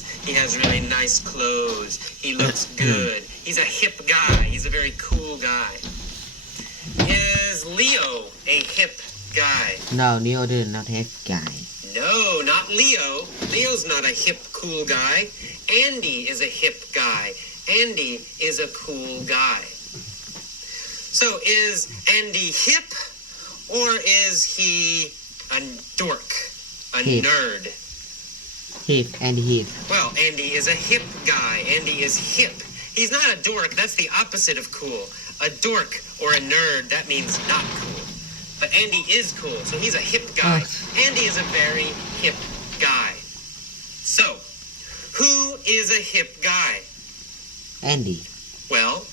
things. He has really nice clothes. He looks good. He's a hip guy. He's a very cool guy. Is Leo a hip guy? No, Leo is not hip guy. No, not Leo. Leo's not a hip, cool guy. Andy is a hip guy. Andy is a cool guy. So is Andy hip, or is he a dork, a Hip. nerd? Hip, Andy hip. Well, Andy is a hip guy. Andy is hip. He's not a dork. That's the opposite of cool. A dork or a nerd, that means not cool. But Andy is cool, so he's a hip guy. Andy is a very hip guy. So, who is a hip guy? Andy. Well,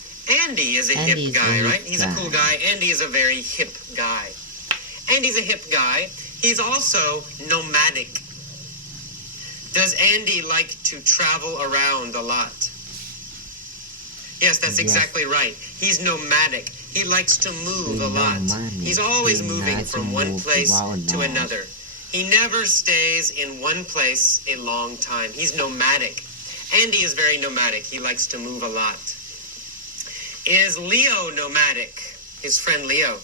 Andy is a Andy hip is guy, a right? hip He's a guy. cool guy. Andy is a very hip guy. Andy's a hip guy. He's also nomadic. Does Andy like to travel around a lot? Yes, that's exactly right. He's nomadic. He likes to move a lot. He's always moving from one place to another. He never stays in one place a long time. He's nomadic. Andy is very nomadic. He likes to move a lot. Is Leo nomadic? His friend Leo.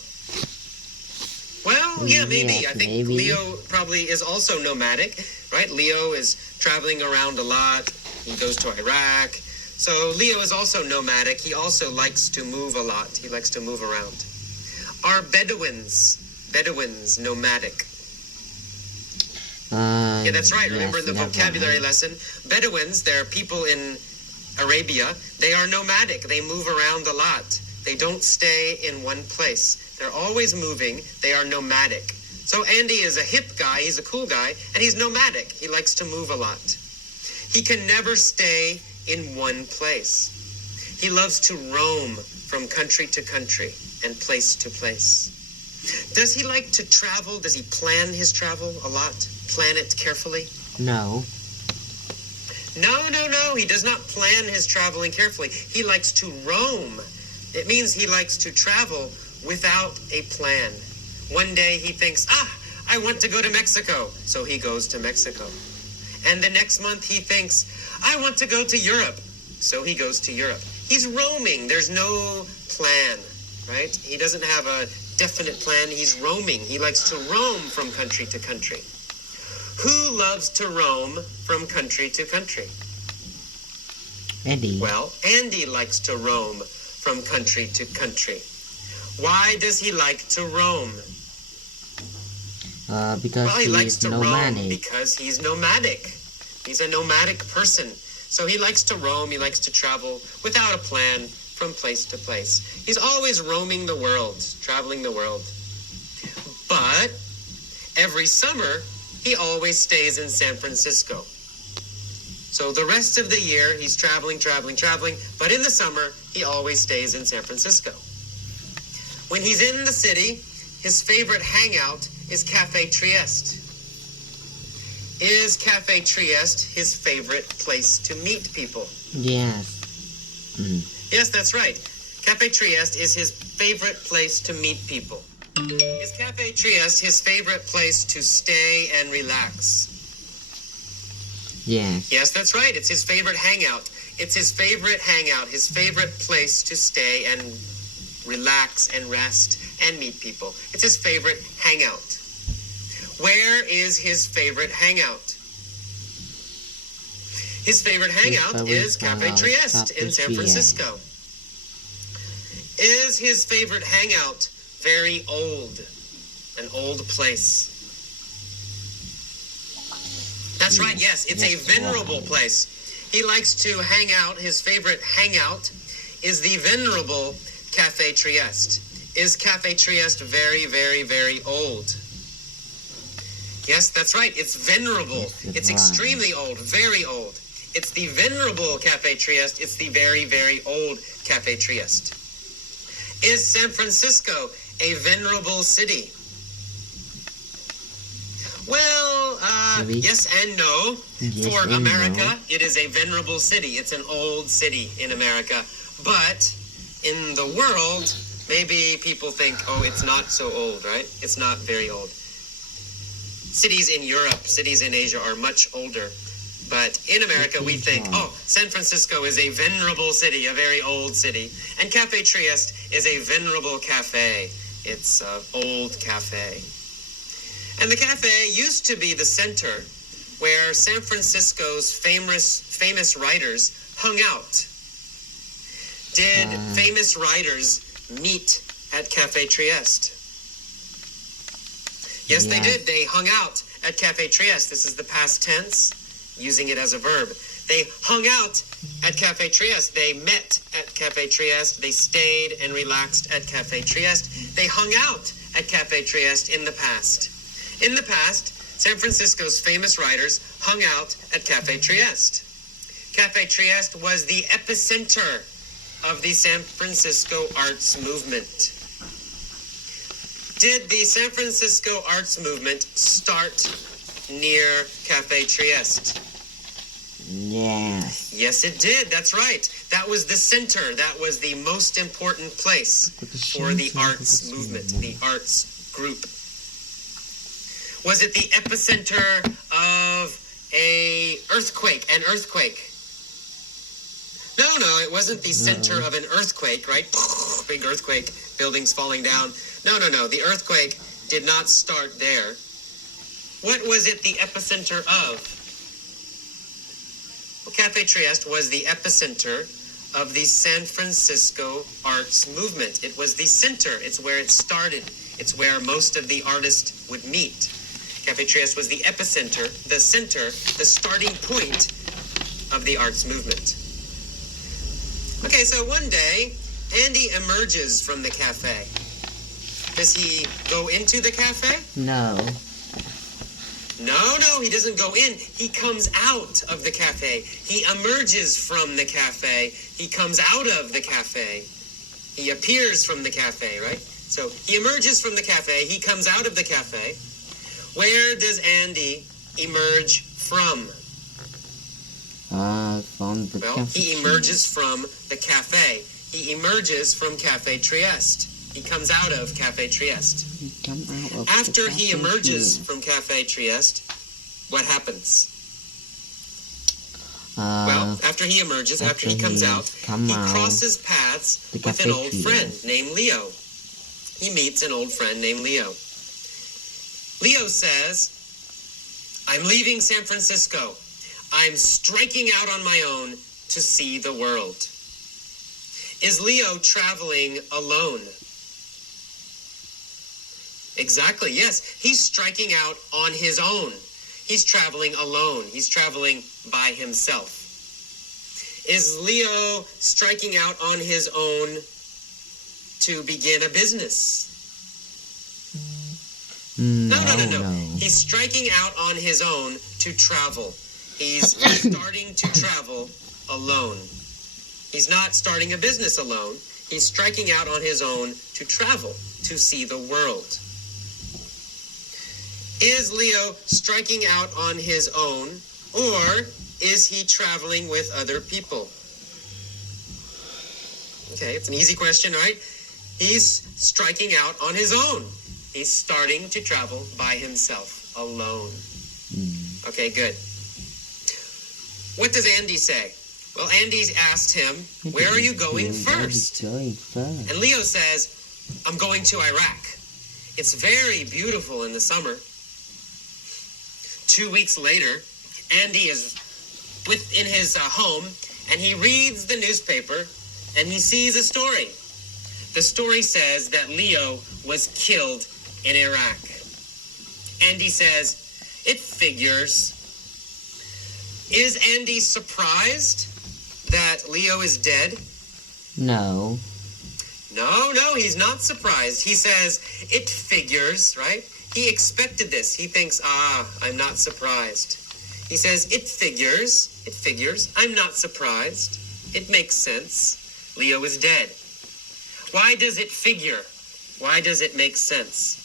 Well, yeah, maybe. Yes, I think maybe. Leo probably is also nomadic, right? Leo is traveling around a lot. He goes to Iraq. So Leo is also nomadic. He also likes to move a lot. He likes to move around. Are Bedouins nomadic? Yeah, that's right. Remember in the vocabulary lesson, Bedouins, they're people in Arabia. They are nomadic. They move around a lot. They don't stay in one place. They're always moving. They are nomadic. So Andy is a hip guy. He's a cool guy. And he's nomadic. He likes to move a lot. He can never stay in one place. He loves to roam from country to country and place to place. Does he like to travel? Does he plan his travel a lot? Plan it carefully? No. No. He does not plan his traveling carefully. He likes to roam. It means he likes to travel without a plan. One day he thinks, I want to go to Mexico. So he goes to Mexico. And the next month he thinks, I want to go to Europe. So he goes to Europe. He's roaming. There's no plan, right? He doesn't have a definite plan. He's roaming. He likes to roam from country to country. Who loves to roam from country to country? Andy. Well, Andy likes to roam from country to country. Why does he like to roam? Because Well, he likes to roam nomadic. because he's nomadic. He's a nomadic person. So he likes to roam, he likes to travel without a plan from place to place. He's always roaming the world, traveling the world. But every summer, he always stays in San Francisco. So the rest of the year, he's traveling. But in the summer, he always stays in San Francisco. When he's in the city, his favorite hangout is Cafe Trieste. Is Cafe Trieste his favorite place to meet people? Yes. Yes, that's right. Cafe Trieste is his favorite place to meet people. Is Cafe Trieste his favorite place to stay and relax? Yes. Yes, that's right. It's his favorite hangout. It's his favorite hangout, his favorite place to stay and relax and rest and meet people. It's his favorite hangout. Where is his favorite hangout? His favorite hangout is Cafe Trieste in San Francisco. Is his favorite hangout very old? An old place? That's right, yes. It's a venerable place. He likes to hang out. His favorite hangout is the venerable Cafe Trieste. Is Cafe Trieste very, very, very old? Yes, that's right. It's venerable. It's extremely old, very old. It's the venerable Cafe Trieste. It's the very, very old Cafe Trieste. Is San Francisco a venerable city? Well, yes and no. Yes For and America, no. it is a venerable city. It's an old city in America. But in the world, maybe people think, oh, it's not so old, right? It's not very old. Cities in Europe, cities in Asia are much older. But in America, we think, oh, San Francisco is a venerable city, a very old city. And Cafe Trieste is a venerable cafe. It's an old cafe. And the cafe used to be the center where San Francisco's famous writers hung out. Did famous writers meet at Cafe Trieste? Yes, they did. They hung out at Cafe Trieste. This is the past tense, using it as a verb. They hung out at Cafe Trieste. They met at Cafe Trieste. They stayed and relaxed at Cafe Trieste. They hung out at Cafe Trieste in the past. In the past, San Francisco's famous writers hung out at Cafe Trieste. Cafe Trieste was the epicenter of the San Francisco arts movement. Did the San Francisco arts movement start near Cafe Trieste? Yes. Yes, it did. That's right. That was the center. That was the most important place for the arts movement, the arts group. Was it the epicenter of an earthquake? No, it wasn't the center of an earthquake, right? Big earthquake, buildings falling down. No. The earthquake did not start there. What was it the epicenter of? Well, Cafe Trieste was the epicenter of the San Francisco arts movement. It was the center. It's where it started. It's where most of the artists would meet. Cafe Trieste was the epicenter, the center, the starting point of the arts movement. Okay, so one day, Andy emerges from the cafe. Does he go into the cafe? No. No, he doesn't go in. He comes out of the cafe. He emerges from the cafe. He comes out of the cafe. He appears from the cafe, right? So he emerges from the cafe. He comes out of the cafe. Where does Andy emerge from? From the Well, cafe. he emerges from the cafe. He emerges from Cafe Trieste. He comes out of Cafe Trieste. After he emerges from Cafe Trieste, what happens? Well, after he emerges, after he comes out, he crosses paths with an old friend named Leo. He meets an old friend named Leo. Leo says, I'm leaving San Francisco. I'm striking out on my own to see the world. Is Leo traveling alone? Exactly, yes. He's striking out on his own. He's traveling alone. He's traveling by himself. Is Leo striking out on his own to begin a business? No. He's striking out on his own to travel. He's starting to travel alone. He's not starting a business alone. He's striking out on his own to travel, to see the world. Is Leo striking out on his own, or is he traveling with other people? Okay, it's an easy question, right? He's striking out on his own. He's starting to travel by himself, alone. Okay, good. What does Andy say? Well, Andy's asked him, where are you going first? And Leo says, I'm going to Iraq. It's very beautiful in the summer. 2 weeks later, Andy is in his home, and he reads the newspaper, and he sees a story. The story says that Leo was killed in Iraq. Andy says, it figures. Is Andy surprised that Leo is dead? No. No, he's not surprised. He says, it figures, right? He expected this. He thinks, I'm not surprised. He says, it figures. I'm not surprised. It makes sense. Leo is dead. Why does it figure? Why does it make sense?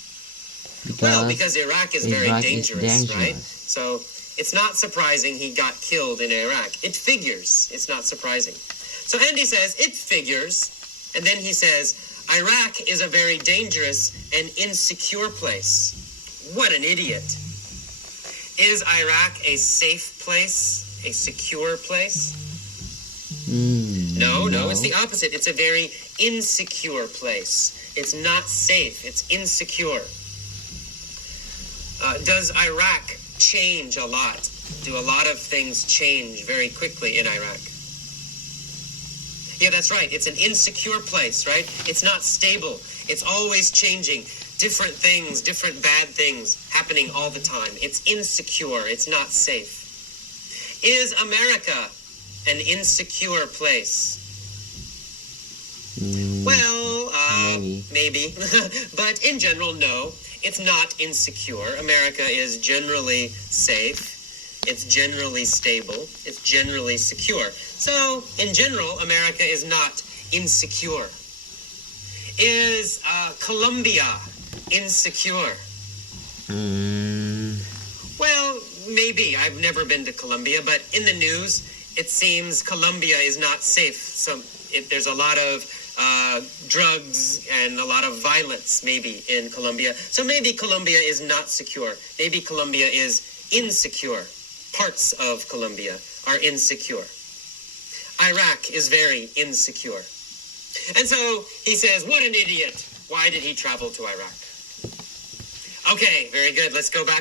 Because Iraq is very dangerous, right? So it's not surprising he got killed in Iraq. It figures. It's not surprising. So Andy says, it figures. And then he says, Iraq is a very dangerous and insecure place. What an idiot. Is Iraq a safe place? A secure place? No, No, it's the opposite. It's a very insecure place. It's not safe. It's insecure. Does Iraq change a lot? Do a lot of things change very quickly in Iraq? Yeah, that's right. It's an insecure place, right? It's not stable. It's always changing. Different things, different bad things happening all the time. It's insecure. It's not safe. Is America an insecure place? Well, maybe. But in general, no. It's not insecure. America is generally safe. It's generally stable. It's generally secure. So, in general, America is not insecure. Is Colombia insecure? Well, maybe. I've never been to Colombia, but in the news, it seems Colombia is not safe. So there's a lot of drugs and a lot of violence, maybe, in Colombia. So maybe Colombia is not secure. Maybe Colombia is insecure. Parts of Colombia are insecure. Iraq is very insecure. And so he says, what an idiot. Why did he travel to Iraq? Okay, very good. Let's go back.